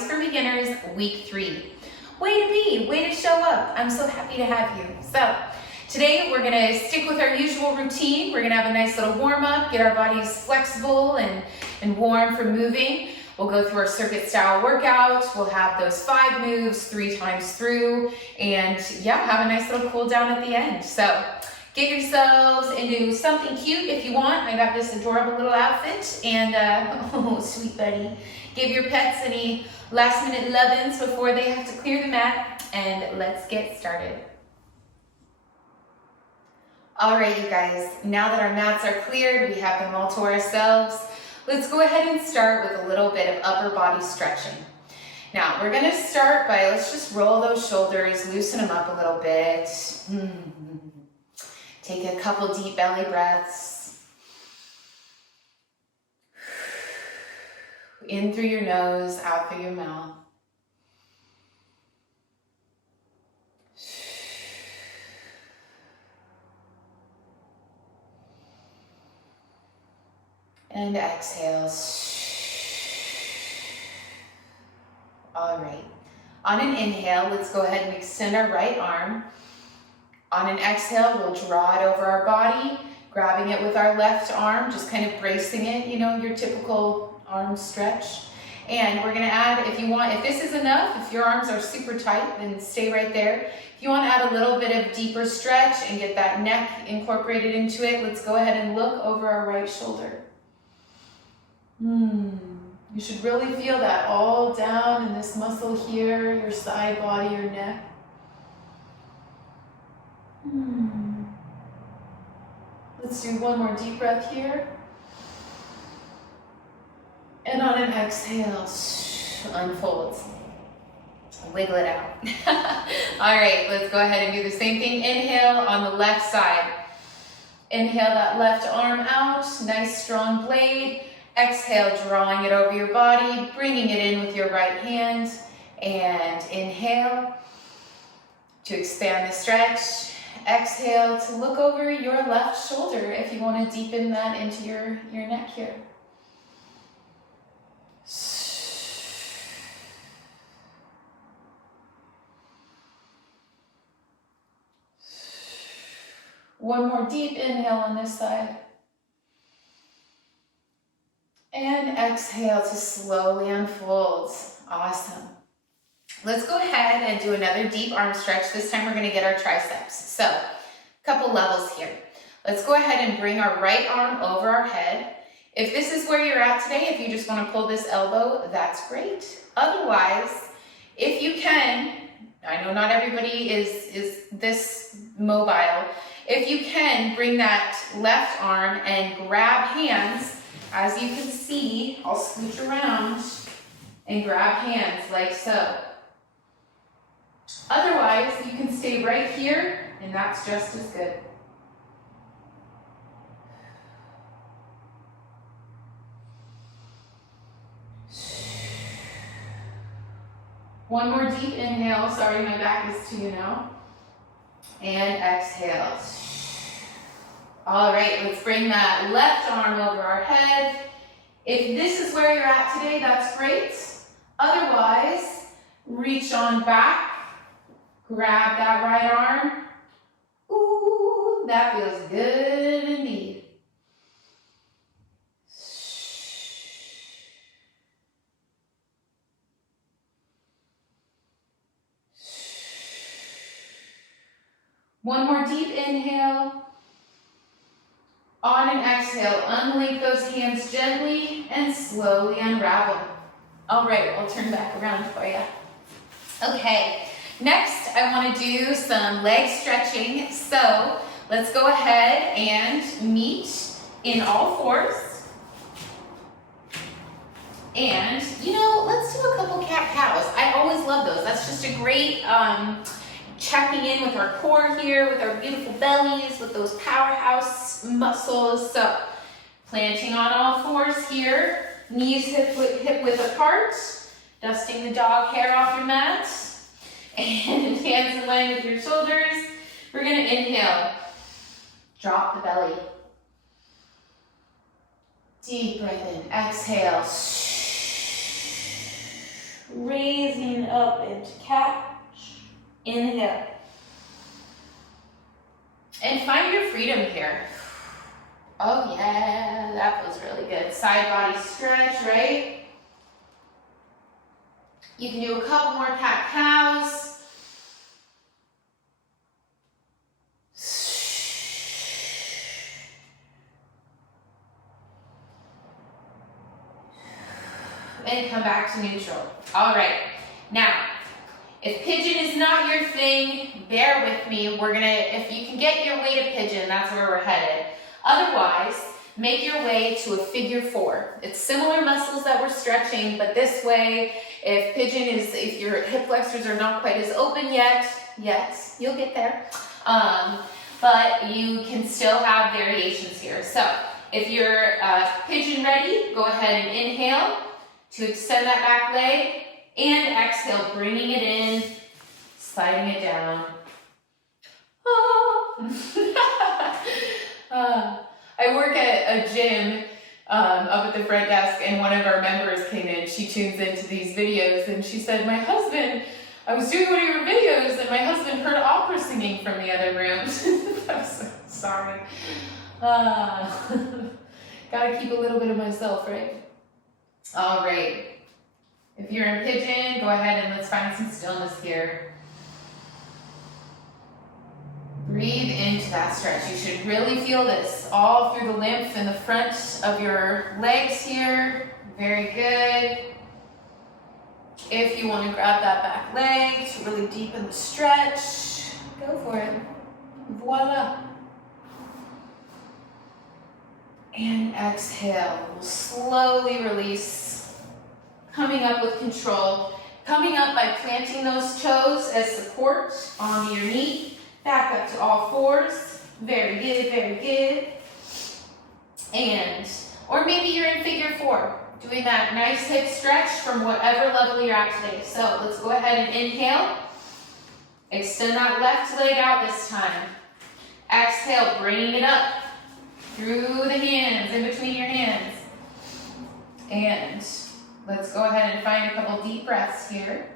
Pilates for Beginners, week 3. Way to be, way to show up. I'm so happy to have you. So today we're gonna stick with our usual routine. We're gonna have a nice little warm up, get our bodies flexible and warm for moving. We'll go through our circuit style workout. We'll have those 5 moves 3 times through, and yeah, have a nice little cool down at the end. So get yourselves into something cute if you want. I got this adorable little outfit, and oh, sweet buddy. Give your pets any last minute love-ins before they have to clear the mat, and let's get started. All right, you guys, now that our mats are cleared, we have them all to ourselves. Let's go ahead and start with a little bit of upper body stretching. Now, we're gonna start by, let's just roll those shoulders, loosen them up a little bit. Take a couple deep belly breaths. In through your nose, out through your mouth. And exhale. All right. On an inhale, let's go ahead and extend our right arm. On an exhale, we'll draw it over our body, grabbing it with our left arm, just kind of bracing it, you know, your typical arm stretch. And we're gonna add, if you want, if this is enough, if your arms are super tight, then stay right there. If you want to add a little bit of deeper stretch and get that neck incorporated into it, let's go ahead and look over our right shoulder. You should really feel that all down in this muscle here, your side body, your neck. Let's do one more deep breath here. And on an exhale, unfold. Wiggle it out. All right, let's go ahead and do the same thing. Inhale on the left side. Inhale that left arm out, nice strong blade. Exhale, drawing it over your body, bringing it in with your right hand. And inhale to expand the stretch. Exhale to look over your left shoulder if you want to deepen that into your neck here. One more deep inhale on this side. And exhale to slowly unfold. Awesome. Let's go ahead and do another deep arm stretch. This time we're going to get our triceps. So, a couple levels here. Let's go ahead and bring our right arm over our head. If this is where you're at today, if you just want to pull this elbow, that's great. Otherwise, if you can, I know not everybody is this mobile. If you can, bring that left arm and grab hands. As you can see, I'll scooch around and grab hands like so. Otherwise, you can stay right here, and that's just as good. One more deep inhale. Sorry, my back is to you now. And exhale. All right, let's bring that left arm over our head. If this is where you're at today, that's great. Otherwise, reach on back, grab that right arm. Ooh, that feels good indeed. One more deep inhale. On an exhale, unlink those hands gently and slowly unravel. All right, I'll turn back around for you. Okay, next I want to do some leg stretching. So let's go ahead and meet in all fours. And, you know, let's do a couple cat-cows. I always love those. That's just a great checking in with our core here, with our beautiful bellies, with those powerhouse muscles. So planting on all fours here, knees hip width apart, dusting the dog hair off your mat, and hands in line with your shoulders. We're gonna inhale, drop the belly. Deep breath in, exhale. raising up into catch. Inhale. And find your freedom here. Oh yeah, that feels really good. Side body stretch, right? You can do a couple more cat-cows. And come back to neutral. All right, now, if pigeon is not your thing, bear with me. If you can get your way to pigeon, that's where we're headed. Otherwise, make your way to a figure four. It's similar muscles that we're stretching, but this way, if your hip flexors are not quite as open yet, you'll get there. But you can still have variations here. So, if you're pigeon ready, go ahead and inhale to extend that back leg, and exhale, bringing it in, sliding it down. I work at a gym up at the front desk, and one of our members came in. She tunes into these videos, and she said, I was doing one of your videos, and my husband heard opera singing from the other room. I'm so sorry. Gotta keep a little bit of myself, right? All right. If you're in pigeon, go ahead and let's find some stillness here. Breathe into that stretch. You should really feel this all through the lymph in the front of your legs here. Very good. If you want to grab that back leg to really deepen the stretch, go for it. Voila. And exhale. We'll slowly release. Coming up with control. Coming up by planting those toes as support on your knee. Back up to all fours. Very good, very good. Or maybe you're in figure four. Doing that nice hip stretch from whatever level you're at today. So let's go ahead and inhale. Extend that left leg out this time. Exhale, bringing it up. Through the hands, in between your hands. And let's go ahead and find a couple deep breaths here.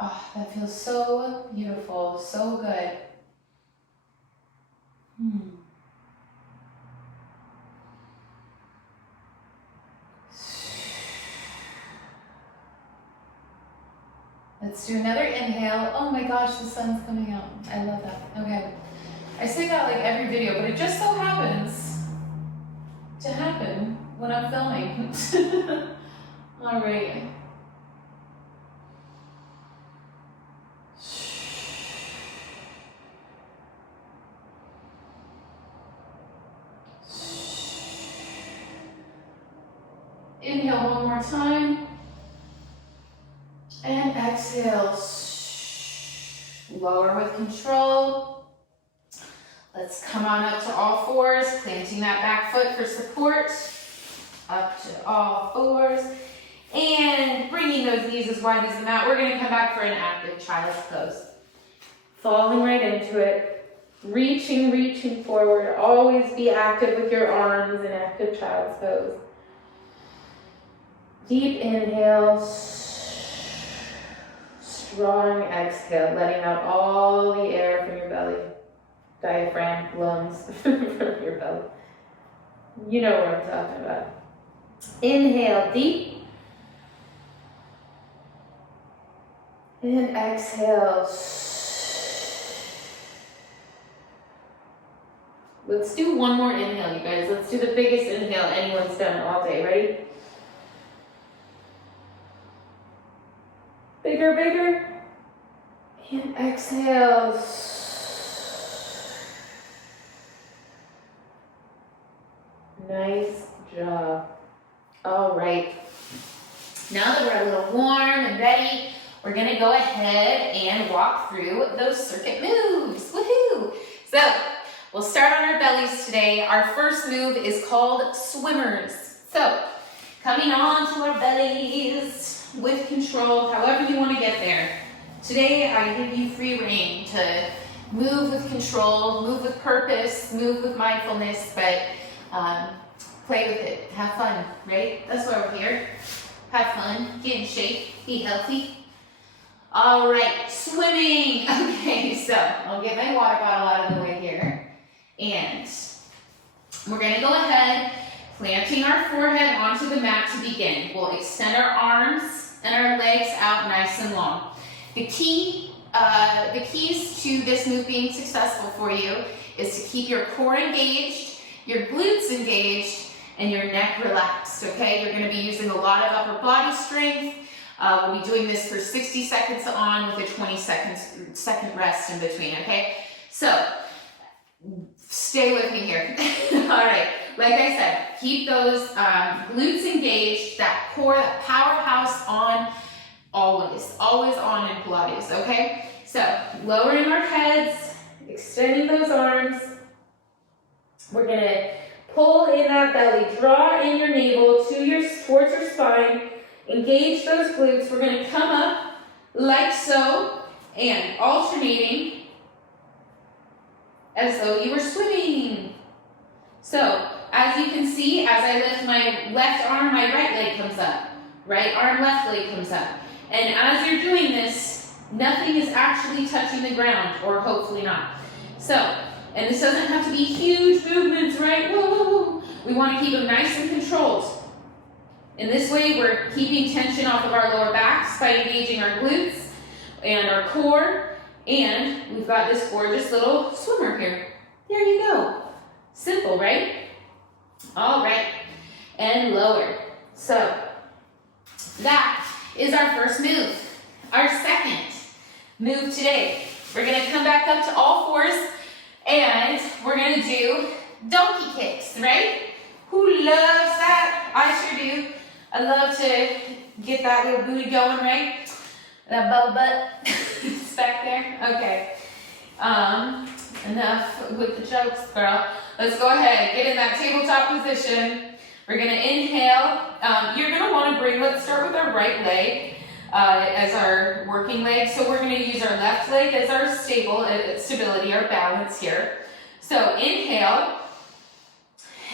Oh, that feels so beautiful, so good. Let's do another inhale. Oh my gosh, the sun's coming out. I love that. Okay. I say that like every video, but it just so happens to happen when I'm filming. All right. Inhale one more time. And exhale, lower with control. Let's come on up to all fours, planting that back foot for support. Up to all fours. And bringing those knees as wide as the mat. We're gonna come back for an active child's pose. Falling right into it. Reaching forward. Always be active with your arms in active child's pose. Deep inhale. Strong exhale, letting out all the air from your belly, diaphragm, lungs from your belly. You know what I'm talking about. Inhale deep. And exhale. Let's do one more inhale, you guys. Let's do the biggest inhale anyone's done all day. Ready? Bigger. And exhale. Nice job. All right. Now that we're a little warm and ready, we're gonna go ahead and walk through those circuit moves. Woohoo! So, we'll start on our bellies today. Our first move is called swimmers. So, coming on to our bellies with control, however you want to get there. Today, I give you free reign to move with control, move with purpose, move with mindfulness, but Play with it. Have fun, right? That's why we're here. Have fun, get in shape, be healthy. All right, swimming. Okay, so I'll get my water bottle out of the way here. And we're gonna go ahead, planting our forehead onto the mat to begin. We'll extend our arms and our legs out nice and long. The keys to this move being successful for you is to keep your core engaged, your glutes engaged, and your neck relaxed, okay? You're gonna be using a lot of upper body strength. We'll be doing this for 60 seconds on with a 20-second rest in between, okay? So, stay with me here. All right, like I said, keep those glutes engaged, that core, that powerhouse on always on in Pilates, okay? So, lowering our heads, extending those arms. We're gonna pull in that belly, draw in your navel towards your spine, engage those glutes. We're gonna come up like so and alternating as though you were swimming. So, as you can see, as I lift my left arm, my right leg comes up. Right arm, left leg comes up. And as you're doing this, nothing is actually touching the ground, or hopefully not. So, and this doesn't have to be huge movements, right? Whoa, whoa, whoa. We want to keep them nice and controlled. In this way, we're keeping tension off of our lower backs by engaging our glutes and our core. And we've got this gorgeous little swimmer here. There you go. Simple, right? All right. And lower. So, that is our first move. Our second move today. We're going to come back up to all fours and we're going to do donkey kicks, right? Who loves that? I sure do. I love to get that little booty going, right? That bubble butt is back there. Okay. Enough with the jokes, girl. Let's go ahead. Get in that tabletop position. We're going to inhale. You're going to want to let's start with our right leg as our working leg. So we're going to use our left leg as our stability, our balance here. So inhale.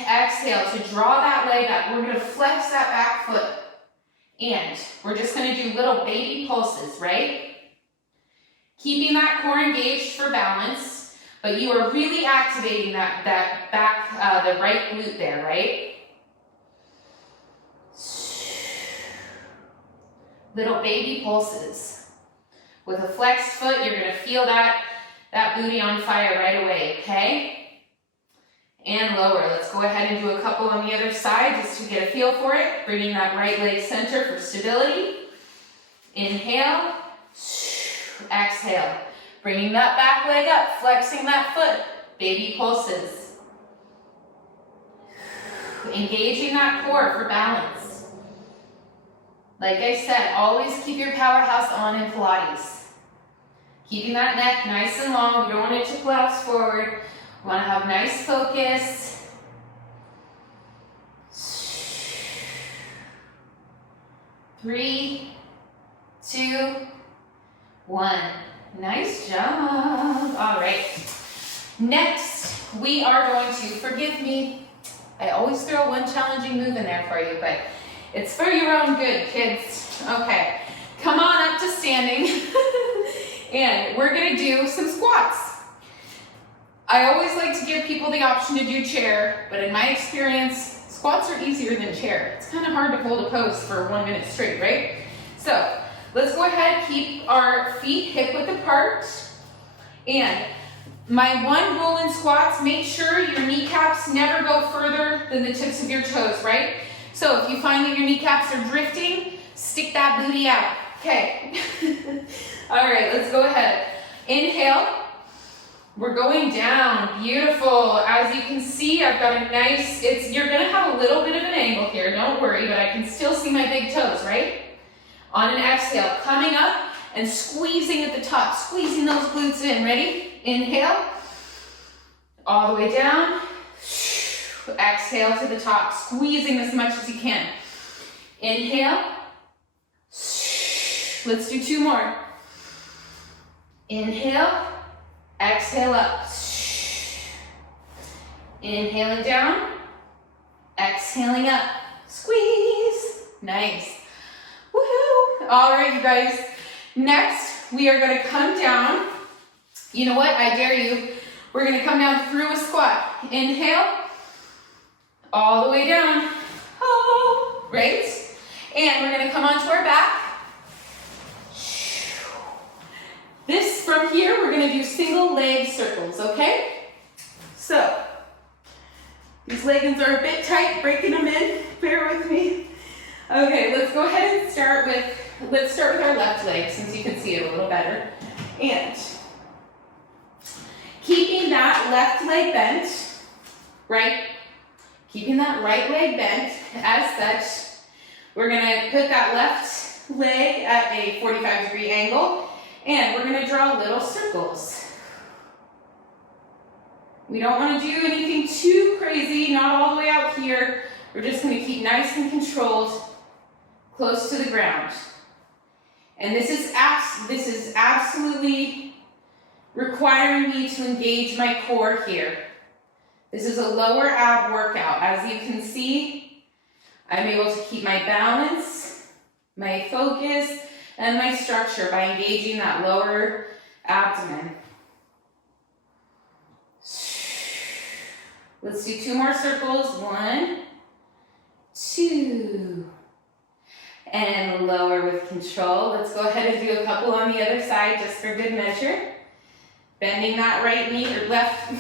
Exhale to draw that leg up. We're going to flex that back foot. And we're just going to do little baby pulses, right? Keeping that core engaged for balance, but you are really activating that back, the right glute there, right? Little baby pulses. With a flexed foot, you're going to feel that booty on fire right away, okay? And lower. Let's go ahead and do a couple on the other side just to get a feel for it. Bringing that right leg center for stability. Inhale. Exhale. Bringing that back leg up, flexing that foot. Baby pulses. Engaging that core for balance. Like I said, always keep your powerhouse on in Pilates. Keeping that neck nice and long. We don't want it to collapse forward. We want to have nice focus. Three, 2, 1. Nice job. All right. Next, we are going to, forgive me, I always throw one challenging move in there for you, but it's for your own good, kids. Okay. Come on up to standing. And we're going to do some squats. I always like to give people the option to do chair, but in my experience, squats are easier than chair. It's kind of hard to hold a pose for 1 minute straight, right? So let's go ahead, keep our feet hip width apart. And my one rule in squats, make sure your kneecaps never go further than the tips of your toes, right? So if you find that your kneecaps are drifting, stick that booty out. Okay. All right, let's go ahead. Inhale. We're going down. Beautiful. As you can see, I've got a nice, you're going to have a little bit of an angle here. Don't worry, but I can still see my big toes, right? On an exhale, coming up and squeezing at the top, squeezing those glutes in. Ready? Inhale. All the way down. Exhale to the top, squeezing as much as you can. Inhale. Let's do 2 more. Inhale. Exhale up. Inhaling down. Exhaling up, squeeze. Nice. Woohoo! All right, you guys. Next, we are going to come down. You know what? I dare you. We're going to come down through a squat. Inhale, all the way down. Oh, right? And we're going to come onto our back. This, from here, we're going to do single leg circles, okay? So, these leggings are a bit tight, breaking them in. Bear with me. Okay, let's go ahead and start with our left leg, since you can see it a little better. And keeping that left leg bent, right? Keeping that right leg bent as such. We're gonna put that left leg at a 45-degree angle, and we're gonna draw little circles. We don't wanna do anything too crazy, not all the way out here. We're just gonna keep nice and controlled, close to the ground. And this is absolutely requiring me to engage my core here. This is a lower ab workout. As you can see, I'm able to keep my balance, my focus, and my structure by engaging that lower abdomen. Let's do 2 more circles. 1, 2. And lower with control. Let's go ahead and do a couple on the other side just for good measure. Bending that right knee or left.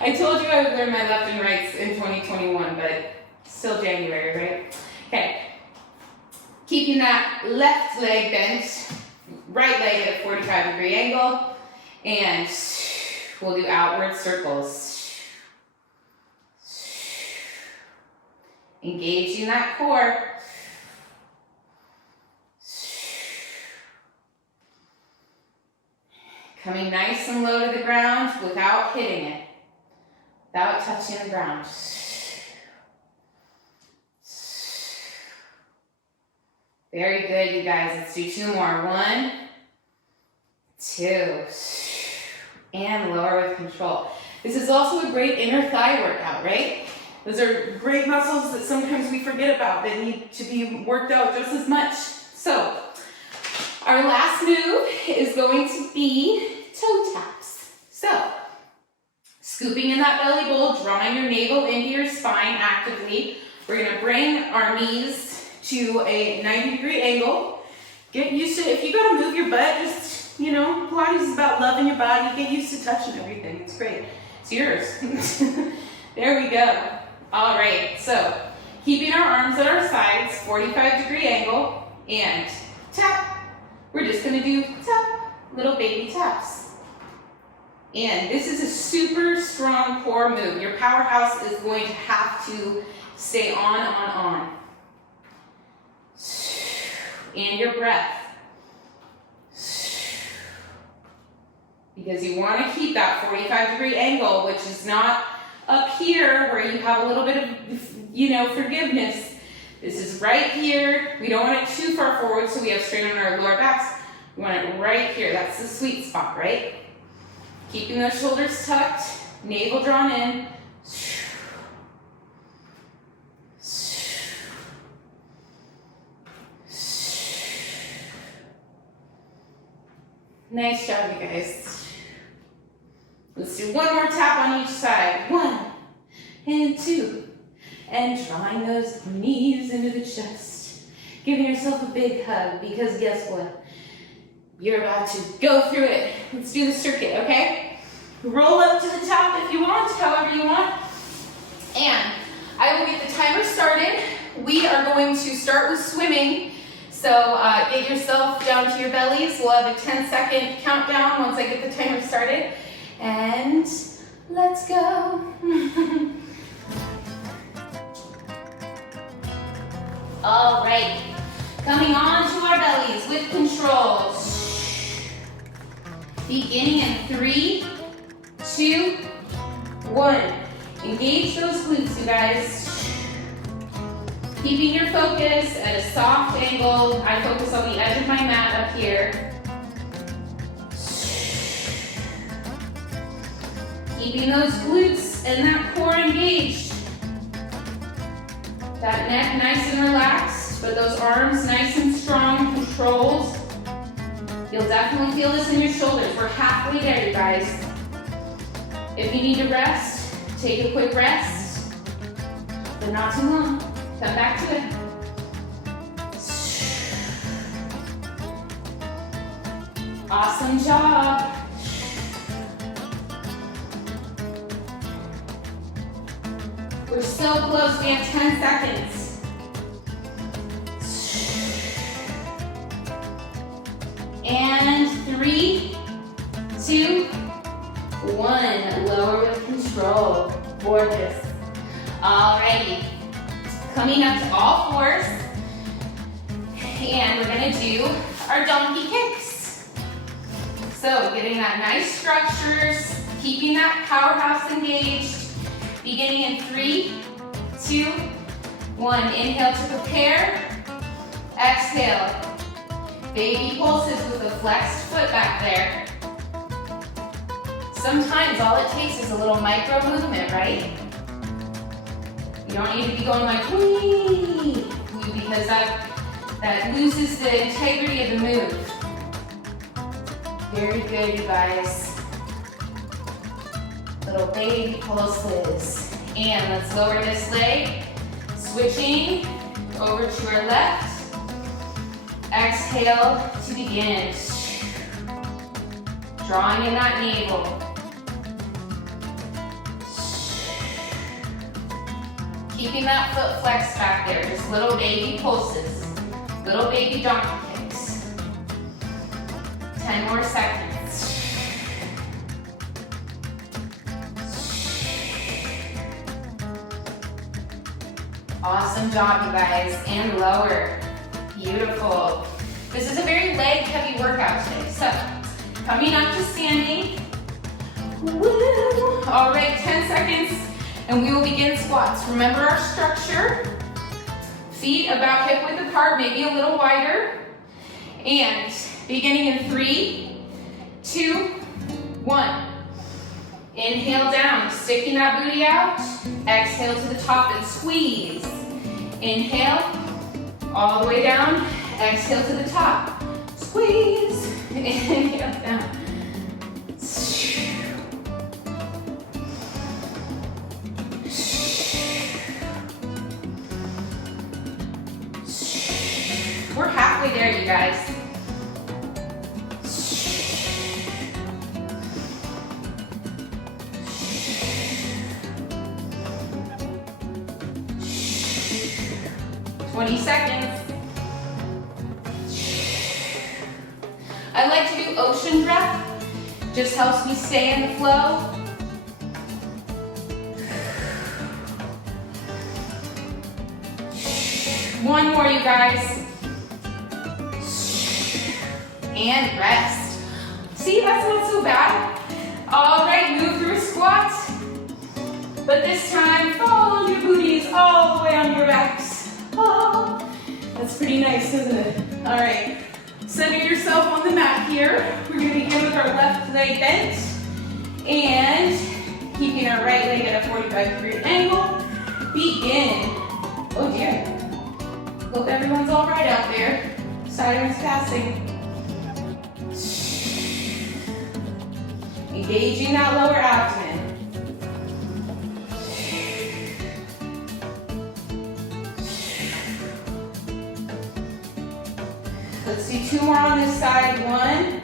I told you I would learn my left and rights in 2021, but still January, right? Okay. Keeping that left leg bent, right leg at a 45-degree angle, and we'll do outward circles. Engaging that core. Coming nice and low to the ground without hitting it, without touching the ground. Very good, you guys. Let's do 2 more. 1, 2. And lower with control. This is also a great inner thigh workout, right? Those are great muscles that sometimes we forget about. They need to be worked out just as much. So, our last move is going to be toe taps. So, scooping in that belly bowl, drawing your navel into your spine actively. We're going to bring our knees to a 90-degree angle. Get used to it. If you got to move your butt, just, you know, Pilates is about loving your body. Get used to touching everything. It's great. It's yours. There we go. All right. So, keeping our arms at our sides, 45-degree angle, and tap. We're just going to do tap, little baby taps. And this is a super strong core move. Your powerhouse is going to have to stay on. And your breath. Because you want to keep that 45-degree angle, which is not up here where you have a little bit of, forgiveness. This is right here. We don't want it too far forward so we have strain on our lower backs. We want it right here. That's the sweet spot, right? Keeping those shoulders tucked, navel drawn in. Nice job, you guys. Let's do 1 more tap on each side. 1 and 2. And drawing those knees into the chest. Giving yourself a big hug because guess what? You're about to go through it. Let's do the circuit, okay? Roll up to the top if you want, however you want. And I will get the timer started. We are going to start with swimming. So get yourself down to your bellies. We'll have a 10-second countdown once I get the timer started. And let's go. All right. Coming on to our bellies with control. Beginning in 3, 2, 1. Engage those glutes, you guys. Keeping your focus at a soft angle. I focus on the edge of my mat up here. Keeping those glutes and that core engaged. That neck nice and relaxed, but those arms nice and strong, controlled. You'll definitely feel this in your shoulders. We're halfway there, you guys. If you need to rest, take a quick rest, but not too long. Come back to it. Awesome job. We're so close, we have 10 seconds. And 3, 2, 1. Lower with control. Gorgeous. Alrighty. Coming up to all fours. And we're gonna do our donkey kicks. So getting that nice structures, keeping that powerhouse engaged. Beginning in 3, 2, 1. Inhale to prepare. Exhale. Baby pulses with a flexed foot back there. Sometimes all it takes is a little micro movement, right? You don't need to be going like wee, because that loses the integrity of the move. Very good, you guys. Little baby pulses. And let's lower this leg. Switching over to our left. Exhale to begin. Drawing in that navel. Keeping that foot flexed back there. Just little baby pulses. Little baby donkey kicks. 10 more seconds. Awesome job, you guys. And lower. Beautiful. This is a very leg heavy workout today. So, coming up to standing. Woo. All right, 10 seconds, and we will begin squats. Remember our structure. Feet about hip width apart, maybe a little wider. And beginning in 3, 2, 1. Inhale down, sticking that booty out. Exhale to the top and squeeze. Inhale, all the way down. Exhale to the top. Squeeze. Inhale down. We're halfway there, you guys. Seconds. I like to do ocean breath. Just helps me stay in the flow. One more, you guys. And rest. See, that's not so bad. All right, move through a squat. But this time, follow your booties all the way on your backs. Oh, that's pretty nice, isn't it? All right, center yourself on the mat here. We're gonna begin with our left leg bent and keeping our right leg at a 45-degree angle. Begin. Oh dear. Hope everyone's all right out there. Sirens passing. Engaging that lower abdomen. Let's do 2 more on this side. 1,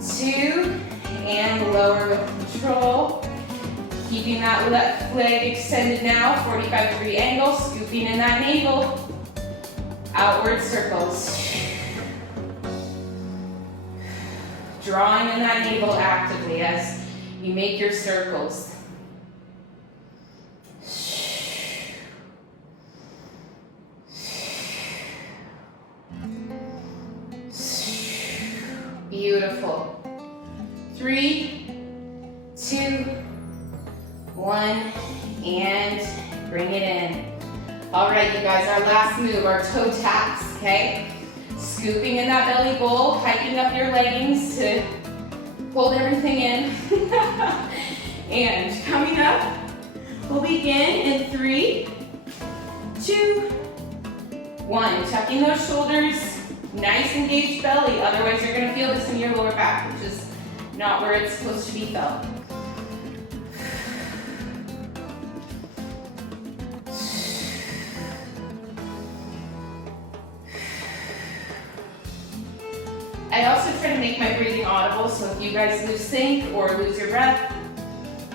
2, and lower with control. Keeping that left leg extended now, 45-degree angle, scooping in that navel. Outward circles. Drawing in that navel actively as you make your circles. Beautiful. 3, 2, 1, and bring it in. All right, you guys, our last move, our toe taps, okay? Scooping in that belly bowl, hiking up your leggings to hold everything in. And coming up, we'll begin in 3, 2, 1. Tucking those shoulders, nice engaged belly, otherwise you're gonna feel this in your lower back, which is not where it's supposed to be felt. I also try to make my breathing audible, so if you guys lose sync or lose your breath,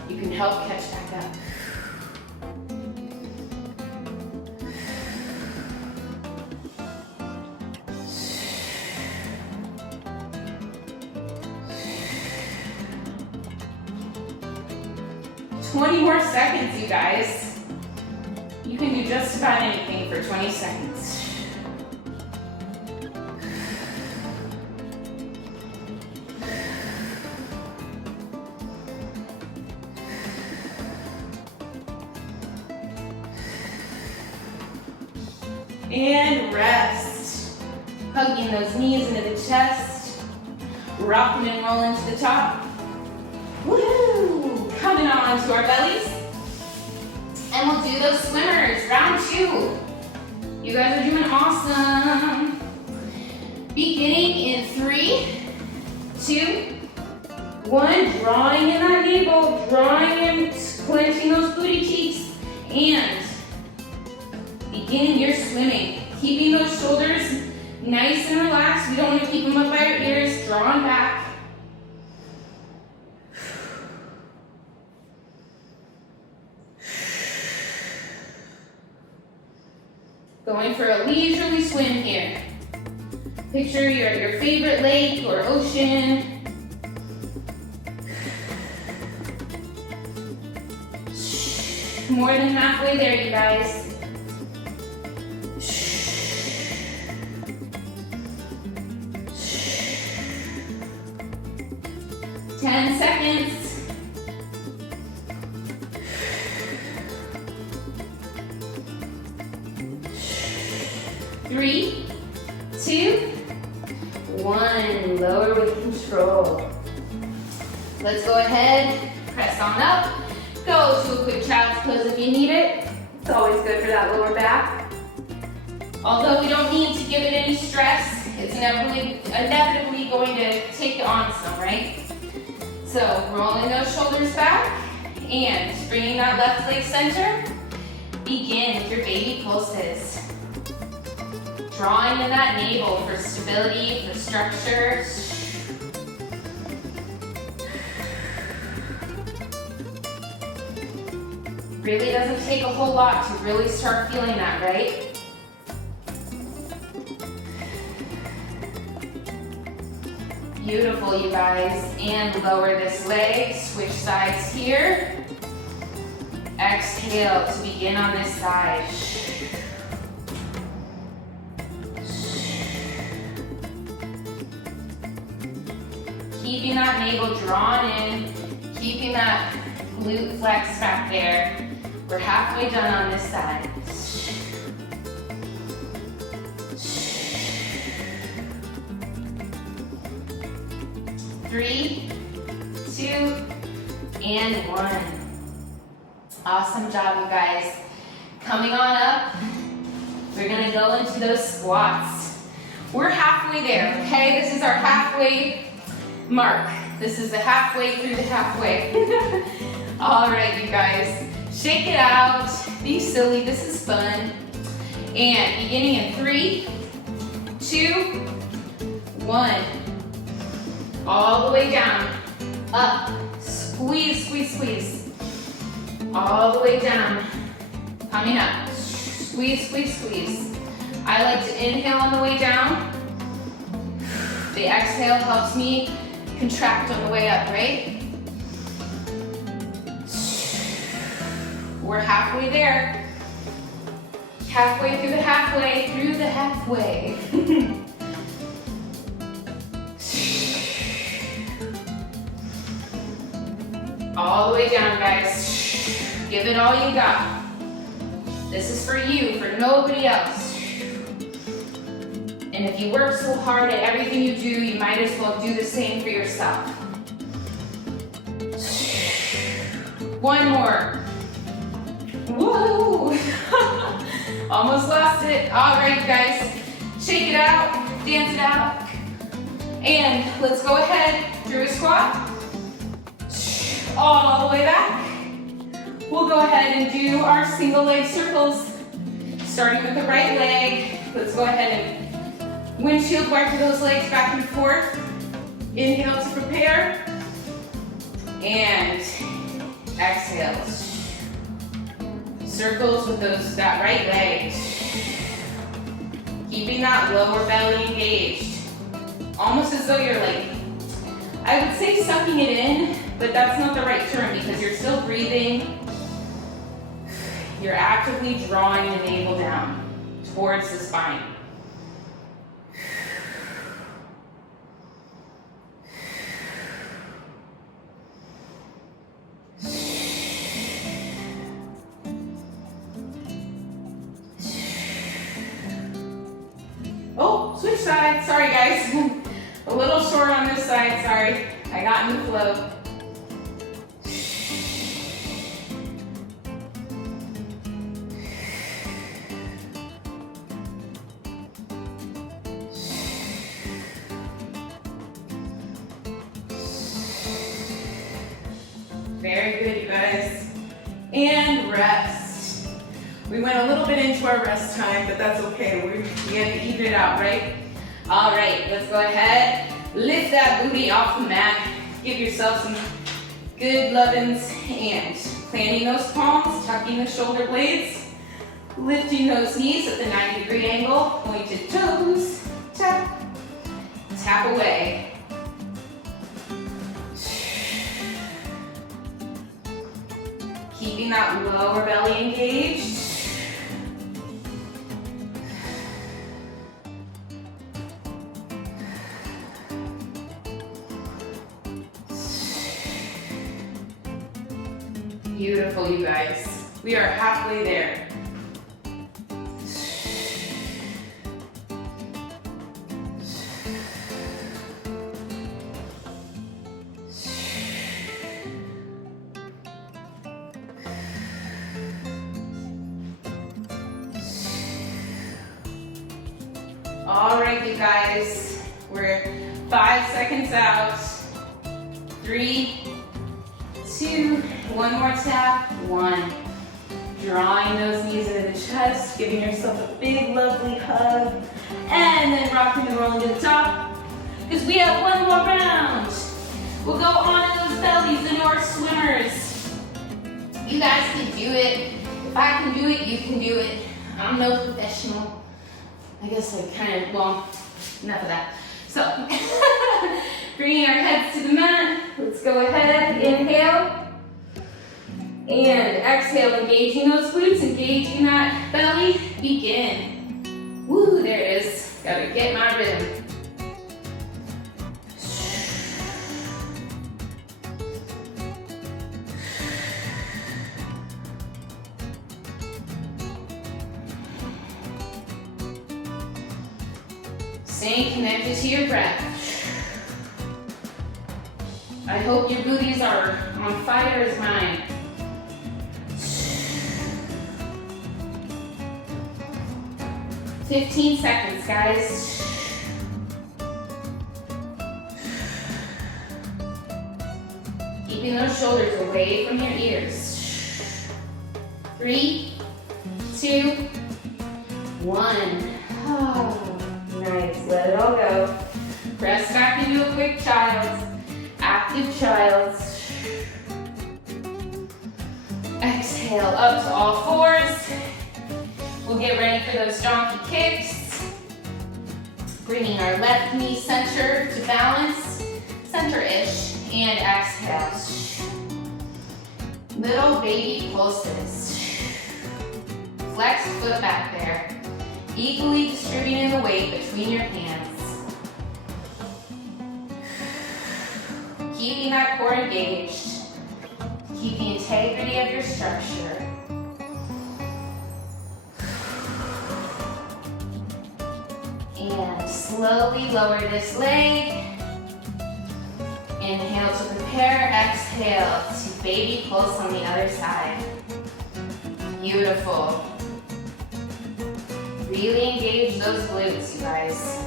you can help catch back up. "20 more seconds, you guys. You can do just about anything for 20 seconds. And rest. Hugging those knees into the chest. Rocking and rolling to the top. Woohoo! Coming on to our bellies. And we'll do those swimmers. Round 2. You guys are doing awesome. Beginning in 3, 2, 1. Drawing in that navel. Drawing in, clenching those booty cheeks. And begin your swimming. Keeping those shoulders nice and relaxed. We don't want to keep them up by our ears. Drawn back. Going for a leisurely swim here. Picture your favorite lake or ocean. More than halfway there, you guys. 10 seconds. 3, 2, 1. Lower with control. Let's go ahead, press on up. Go to a quick child's pose if you need it. It's always good for that lower back. Although we don't need to give it any stress, it's inevitably going to take on some, right? So rolling those shoulders back and bringing that left leg center. Begin with your baby pulses. Drawing in that navel for stability, for structure. Really doesn't take a whole lot to really start feeling that, right? Beautiful, you guys. And lower this leg, switch sides here. Exhale to begin on this side. Keeping that navel drawn in, keeping that glute flex back there. We're halfway done on this side. 3, 2, and 1. Awesome job, you guys. Coming on up, we're gonna go into those squats. We're halfway there, okay? This is our halfway mark. This is the halfway through the halfway. All right, you guys. Shake it out, be silly, this is fun. And beginning in 3, 2, 1. All the way down, up, squeeze, squeeze, squeeze. All the way down, coming up, squeeze, squeeze, squeeze. I like to inhale on the way down. The exhale helps me contract on the way up, right? We're halfway there. Halfway through the halfway, through the halfway. All the way down, guys. Give it all you got. This is for you, for nobody else. And if you work so hard at everything you do, you might as well do the same for yourself. One more. Woo! Almost lost it. All right, you guys. Shake it out, dance it out. And let's go ahead through a squat. All the way back. We'll go ahead and do our single leg circles. Starting with the right leg. Let's go ahead and windshield wiper those legs back and forth. Inhale to prepare. And exhale. Circles with that right leg. Keeping that lower belly engaged. Almost as though you're like, I would say sucking it in, but that's not the right term because you're still breathing. You're actively drawing the navel down towards the spine. Oh, switch sides. Sorry, guys. A little short on this side. Sorry. I got in the flow. Very good, you guys. And rest. We went a little bit into our rest time, but that's okay. We had to even it out, right? All right, let's go ahead. Lift that booty off the mat. Give yourself some good lovin's and planting those palms, tucking the shoulder blades, lifting those knees at the 90-degree angle, pointed toes, tap, tap away. Keeping that lower belly engaged. Beautiful, you guys. We are halfway there. All right, you guys. We're 5 seconds out. 3, 2, one more tap. 1. Drawing those knees into the chest, giving yourself a big, lovely hug, and then rocking and rolling to the top, because we have one more round. We'll go on to those bellies into our swimmers. You guys can do it. If I can do it, you can do it. I'm no professional. I guess I kind of, well, enough of that. So, bringing our heads to the mat. Let's go ahead, inhale. And exhale, engaging those glutes, engaging that belly. Begin. Woo, there it is. Gotta get my rhythm. Staying connected to your breath. I hope your booties are on fire as mine. "15 seconds, guys. Keeping those shoulders away from your ears. 3, 2, 1. Oh, nice. Let it all go. Press back into a quick child. Active child. Exhale up to all fours. We'll get ready for those donkey kicks. Bringing our left knee center to balance, center-ish, and exhale. Little baby pulses. Flex foot back there. Equally distributing the weight between your hands. Keeping that core engaged. Keep the integrity of your structure. And slowly lower this leg. Inhale to prepare, exhale to baby pulse on the other side. Beautiful. Really engage those glutes, you guys.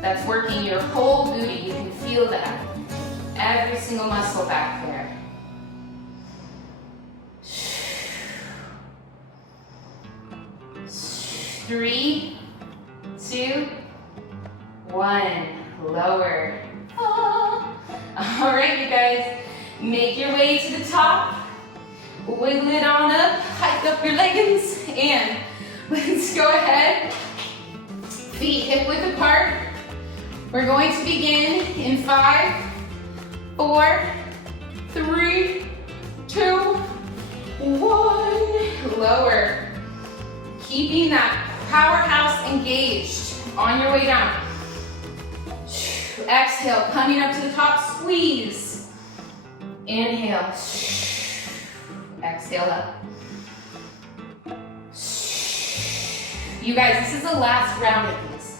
That's working your whole booty. You can feel that. Every single muscle back there. 3, 2, 1. Lower. Ah. All right, you guys. Make your way to the top. Wiggle it on up. Hike up your leggings. And let's go ahead. Feet hip width apart. We're going to begin in 5, 4, 3, 2, 1. Lower. Keeping that powerhouse engaged on your way down. Exhale, coming up to the top, squeeze. Inhale. Exhale up. You guys, this is the last round of these.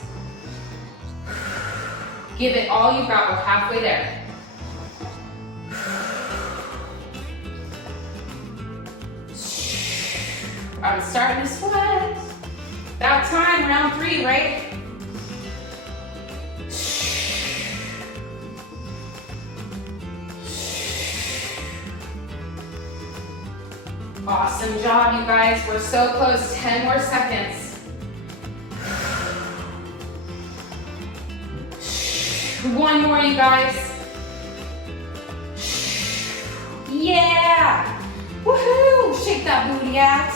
Give it all you've got. We're halfway there. I'm starting to sweat. About time, round 3, right? Awesome job, you guys. We're so close. 10 more seconds. One more, you guys. Yeah! Woohoo! Shake that booty out.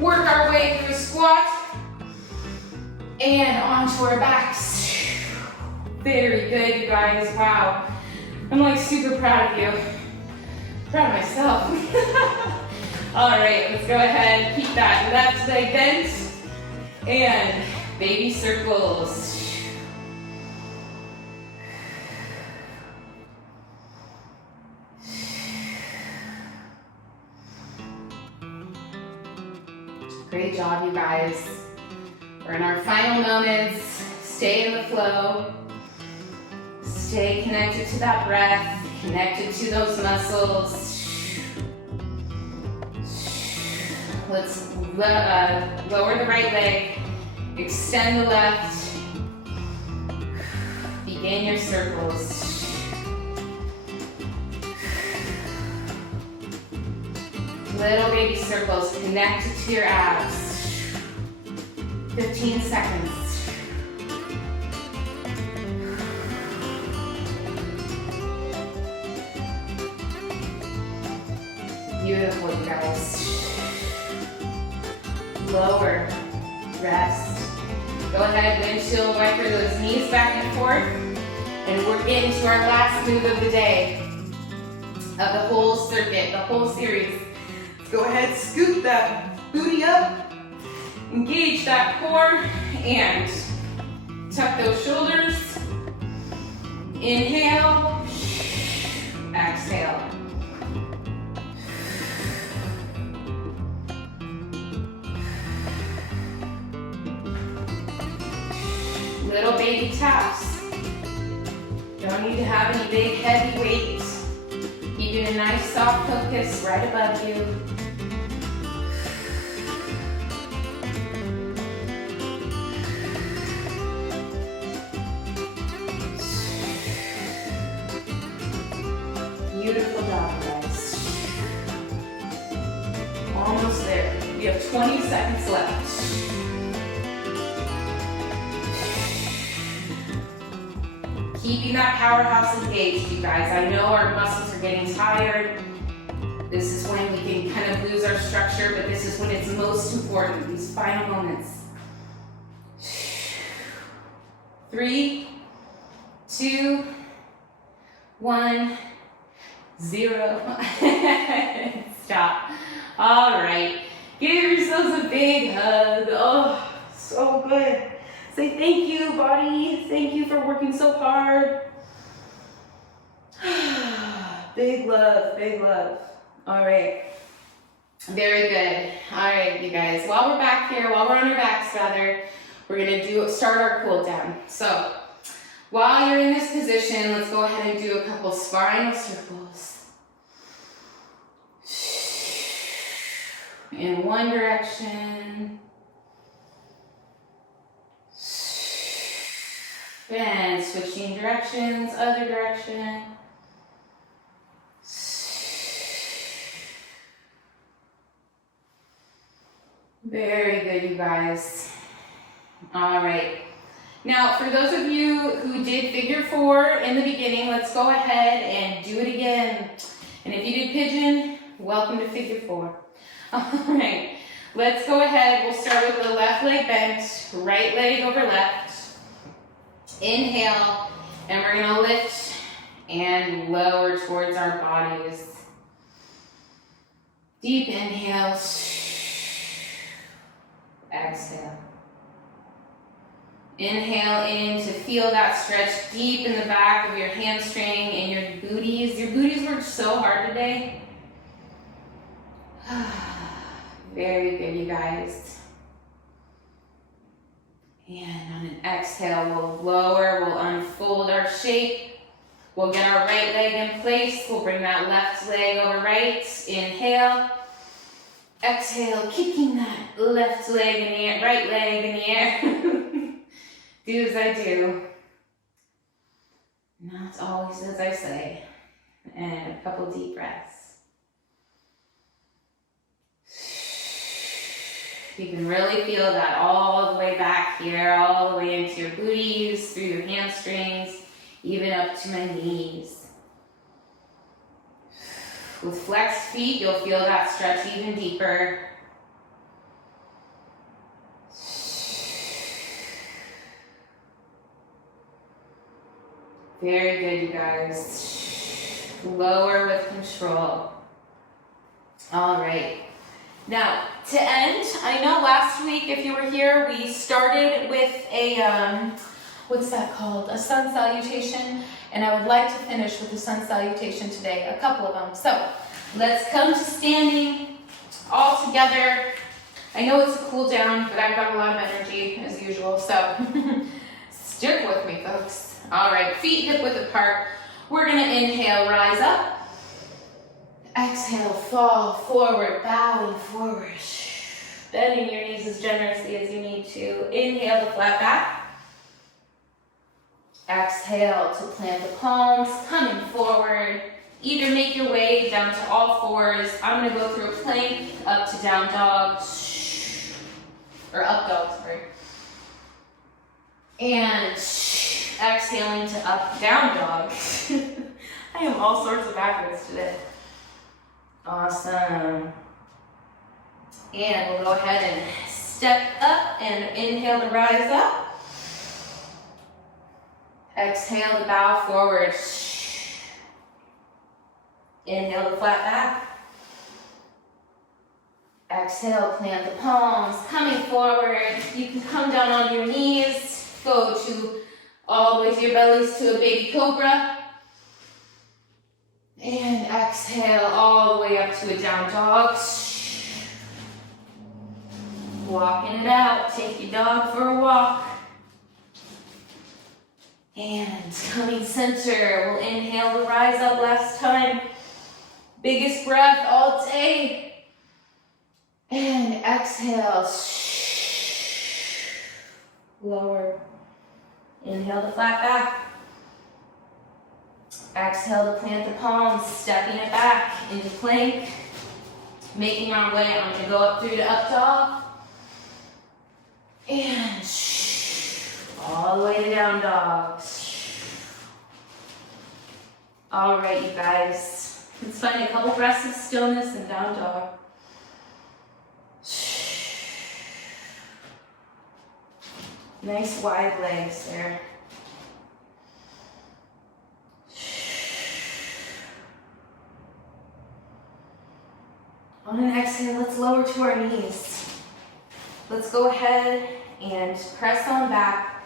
Work our way through a squat. And onto our backs. Very good, you guys. Wow. I'm like super proud of you. Proud of myself. All right, let's go ahead and keep that left leg bent. And baby circles. Great job, you guys. We're in our final moments. Stay in the flow. Stay connected to that breath, connected to those muscles. Let's lower the right leg, extend the left. Begin your circles. Little baby circles connected to your abs. 15 seconds. Beautiful, you guys. Lower, rest. Go ahead, windshield wiper those knees back and forth. And we're into our last move of the day, of the whole circuit, the whole series. Go ahead, scoop that booty up, engage that core, and tuck those shoulders. Inhale, exhale. Little baby taps. Don't need to have any big heavy weight. Keeping a nice soft focus right above you. Beautiful job, guys. Almost there. We have 20 seconds left. Keeping that powerhouse engaged, you guys. I know our muscles are getting tired. This is when we can kind of lose our structure, but this is when it's most important, these final moments. 3, 2, 1, 0. Stop. All right. Give yourselves a big hug. Oh, so good. Say thank you, body. Thank you for working so hard. Big love, big love. All right. Very good. All right, you guys. While we're back here, while we're on our backs, rather, we're gonna start our cool down. So, while you're in this position, let's go ahead and do a couple spinal circles. in one direction. And switching directions, other direction. Very good, you guys. All right. Now, for those of you who did figure 4 in the beginning, let's go ahead and do it again. And if you did pigeon, welcome to figure 4. All right. Let's go ahead. We'll start with the left leg bent, right leg over left. Inhale, and we're going to lift and lower towards our bodies. Deep inhale. Exhale. Inhale in to feel that stretch deep in the back of your hamstring and your booties. Your booties worked so hard today. Very good, you guys. And on an exhale, we'll lower, we'll unfold our shape. We'll get our right leg in place. We'll bring that left leg over right. Inhale. Exhale, kicking that left leg in the air, right leg in the air. Do as I do. Not always as I say. And a couple deep breaths. You can really feel that all the way back here, all the way into your booties, through your hamstrings, even up to my knees. With flexed feet, you'll feel that stretch even deeper. Very good, you guys. Lower with control. All right. Now, to end, I know last week, if you were here, we started with a, what's that called? A sun salutation. And I would like to finish with the sun salutation today, a couple of them. So, let's come to standing all together. I know it's a cool down, but I've got a lot of energy as usual, so stick with me, folks. All right, feet hip width apart. We're gonna inhale, rise up. Exhale, fall forward, bowing forward. Bending your knees as generously as you need to. Inhale to flat back. Exhale to plant the palms, coming forward. Either make your way down to all fours. I'm going to go through a plank, up to down dog, or up dog, sorry. And exhaling to up, down dog. I am all sorts of backwards today. Awesome. And we'll go ahead and step up and inhale to rise up. Exhale to bow forward. Inhale to flat back. Exhale, plant the palms, coming forward. You can come down on your knees, go to all the way to your bellies to a baby cobra. And exhale all the way up to a down dog. Walking it out, take your dog for a walk. And coming center, we'll inhale to rise up last time. Biggest breath all day. And exhale. Lower. Inhale to flat back. Exhale to plant the palms, stepping it back into plank. Making our way, I'm going to go up through to up dog. And all the way to down dog. All right, you guys. Let's find a couple breaths of stillness and down dog. Nice wide legs there. On an exhale, let's lower to our knees. Let's go ahead and press on back,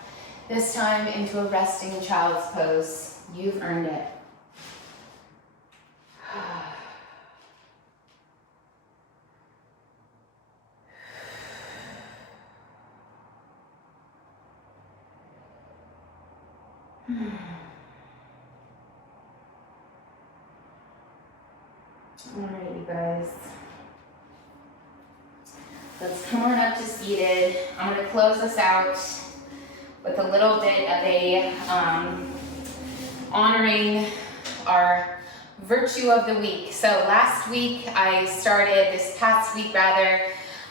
this time into a resting child's pose. You've earned it. All right, you guys. Let's come on up to seated. I'm gonna close this out with a little bit of a honoring our virtue of the week. So last week this past week rather,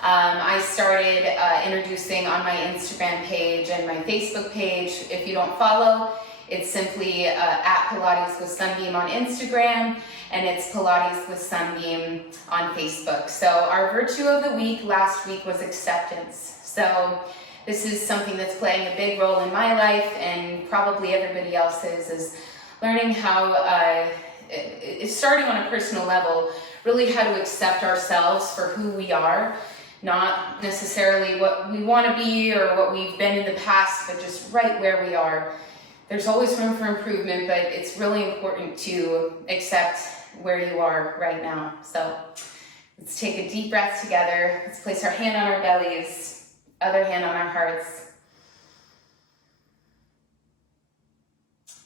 I started introducing on my Instagram page and my Facebook page. If you don't follow, it's simply at Pilates with Sunbeam on Instagram, and it's Pilates with Sunbeam on Facebook. So our virtue of the week last week was acceptance. So this is something that's playing a big role in my life, and probably everybody else's, is learning how, starting on a personal level, really how to accept ourselves for who we are, not necessarily what we want to be or what we've been in the past, but just right where we are. There's always room for improvement, but it's really important to accept where you are right now. So let's take a deep breath together. Let's place our hand on our bellies, other hand on our hearts.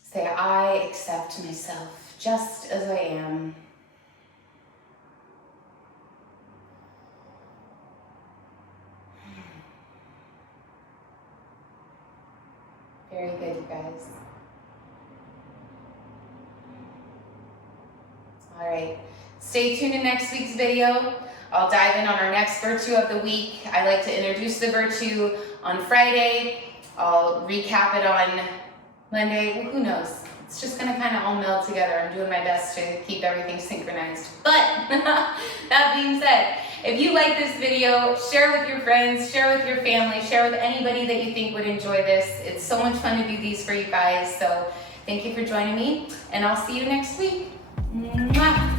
Say, I accept myself just as I am. Very good, you guys. All right, stay tuned in next week's video. I'll dive in on our next virtue of the week. I like to introduce the virtue on Friday. I'll recap it on Monday. Well, who knows? It's just gonna kind of all meld together. I'm doing my best to keep everything synchronized. But that being said, if you like this video, share with your friends, share with your family, share with anybody that you think would enjoy this. It's so much fun to do these for you guys. So thank you for joining me, and I'll see you next week. Mwah.